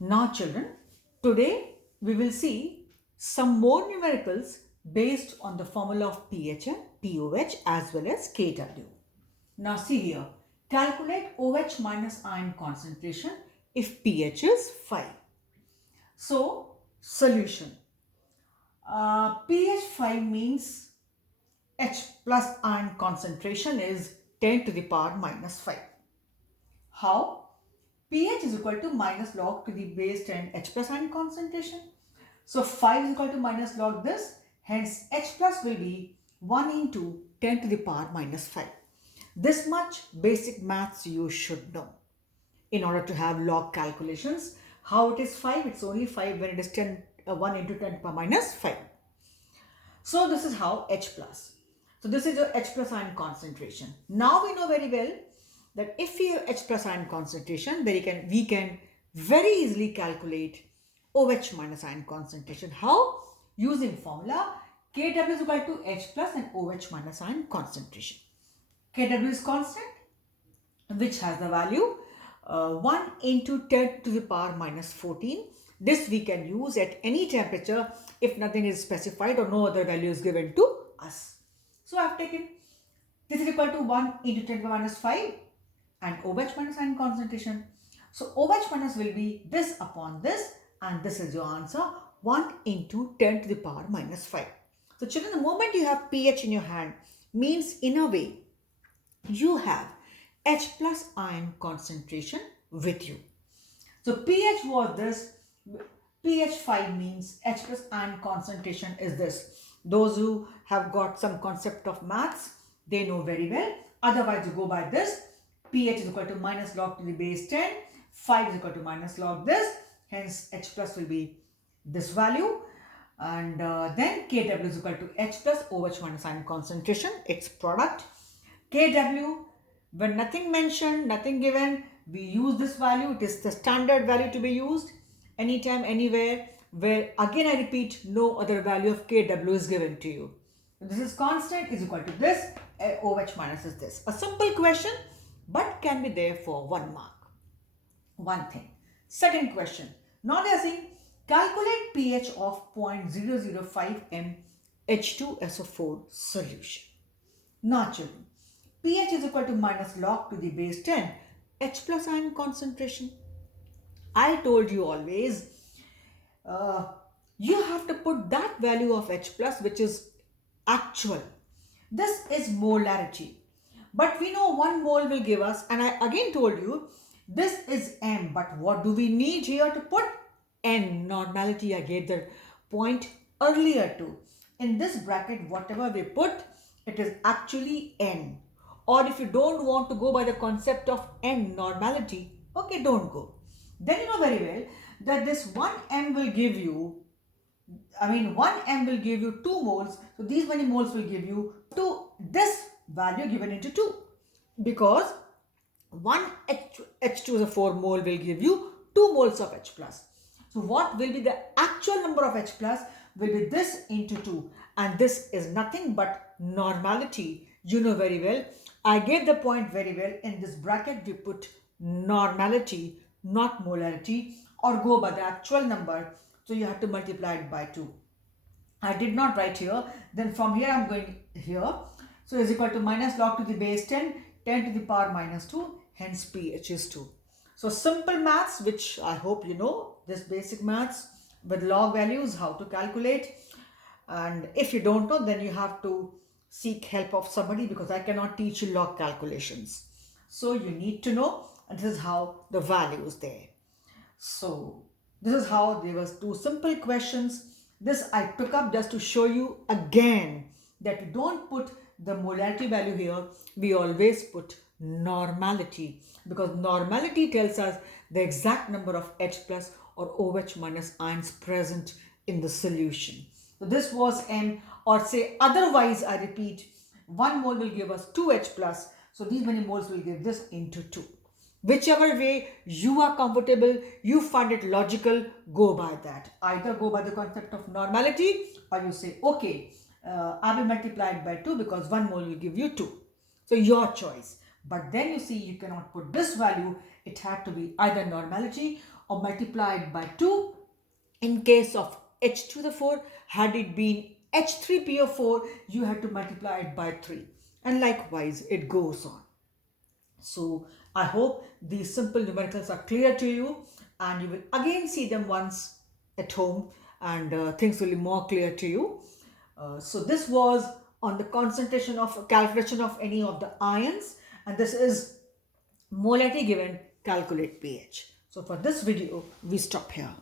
Now children, today we will see some more numericals based on the formula of pH and pOH as well as Kw. Now see here, calculate OH minus ion concentration if pH is 5. So solution, pH 5 means H plus ion concentration is 10 to the power minus 5. How? pH is equal to minus log to the base 10 H plus ion concentration. So 5 is equal to minus log this. Hence H plus will be 1 into 10 to the power minus 5. This much basic maths you should know. In order to have log calculations, how it is 5? It's only 5 when it is 1 into 10 to the power minus 5. So this is how H plus. So this is your H plus ion concentration. Now we know very well that if we have H plus ion concentration, then we can very easily calculate OH minus ion concentration. How? Using formula Kw is equal to H plus and OH minus ion concentration. Kw is constant, which has the value 1 into 10 to the power minus 14. This we can use at any temperature if nothing is specified or no other value is given to us. So I have taken this is equal to 1 into 10 to the power minus 5 and OH minus ion concentration. So OH minus will be this upon this, and this is your answer, 1 into 10 to the power minus 5. So children, the moment you have pH in your hand means in a way you have H plus ion concentration with you. So pH was this, pH 5 means H plus ion concentration is this. Those who have got some concept of maths, they know very well. Otherwise you go by this, pH is equal to minus log to the base 10, 5 is equal to minus log this, hence H plus will be this value, and then Kw is equal to H plus OH minus ion concentration, its product. Kw, when nothing mentioned, nothing given, we use this value. It is the standard value to be used anytime, anywhere, where again I repeat, no other value of Kw is given to you. This is constant is equal to this, OH minus is this. A simple question, but can be there for 1 mark. One thing. Second question. Now they are saying calculate pH of 0.005 m H2SO4 solution. Now children, pH is equal to minus log to the base 10 H plus ion concentration. I told you always you have to put that value of H plus which is actual. This is molarity. But we know 1 mole will give us, and I again told you, this is M. But what do we need here to put? N. Normality, I gave the point earlier too. In this bracket, whatever we put, it is actually N. Or if you don't want to go by the concept of N, normality, okay, don't go. Then you know very well that this 1M will give you, 1M will give you 2 moles. So these many moles will give you 2, this value given into 2, because 1 H2SO4 mole will give you 2 moles of H plus. So what will be the actual number of H plus will be this into 2, and this is nothing but normality. You know very well. I gave the point very well. In this bracket we put normality, not molarity, or go by the actual number. So you have to multiply it by 2. I did not write here. Then from here I am going here. So is equal to minus log to the base 10, 10 to the power minus 2, hence pH is 2. So simple maths, which I hope you know, this basic maths with log values, how to calculate. And if you don't know, then you have to seek help of somebody, because I cannot teach you log calculations. So you need to know, and this is how the value is there. So this is how there was 2 simple questions. This I took up just to show you again that we don't put the molarity value here, we always put normality, because normality tells us the exact number of H plus or OH minus ions present in the solution. So this was M, or say otherwise I repeat, 1 mole will give us 2 H plus, so these many moles will give this into 2. Whichever way you are comfortable, you find it logical, go by that. Either go by the concept of normality, or you say okay, I will multiply it by 2 because 1 mole will give you 2. So your choice. But then you see you cannot put this value. It had to be either normality or multiply it by 2. In case of H to the 4, had it been H3PO4, you had to multiply it by 3. And likewise, it goes on. So I hope these simple numericals are clear to you, and you will again see them once at home, and things will be more clear to you. So this was on the concentration of calculation of any of the ions, and this is molarity given calculate pH. So for this video we stop here.